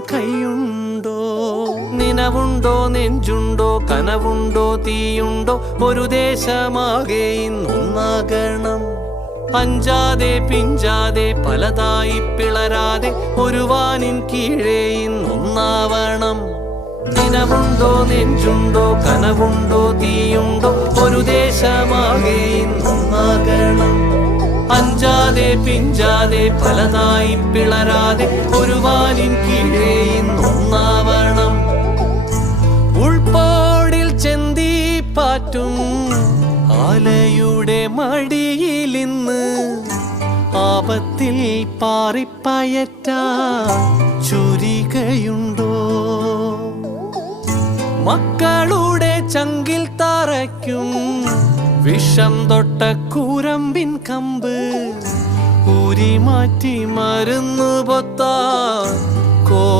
കൈയുണ്ടോ? നിനവുണ്ടോ നെഞ്ചുണ്ടോ കനവുണ്ടോ തീയുണ്ടോ? ഒരു ദേശമാകെ ഇന്നൊന്നാകണം. അഞ്ചാതെ പിഞ്ചാതെ പലതായി പിളരാതെ ഒരു വാനിൻ കീഴേ ഇന്നൊന്നാവണം. നിനവുണ്ടോ നെഞ്ചുണ്ടോ കനവുണ്ടോ തീയുണ്ടോ? ഒരു ദേശമാകെ ഇന്നൊന്നാകണം. അഞ്ചാതെ പിഞ്ചാതെ പലതായി പിളരാതെ ഒരു വാനിൻ പാറ്റും ആലയുടെ മടിയിലിന്ന് ആപത്തിൽ പാറിപ്പയറ്റ ചുരികയുണ്ടോ? മക്കളുടെ ചങ്കിൽ തറയ്ക്കും വിഷം തൊട്ട കൂരമ്പിൻ കമ്പ് ഊരി മാറ്റി മരുന്ന് പൊത്താ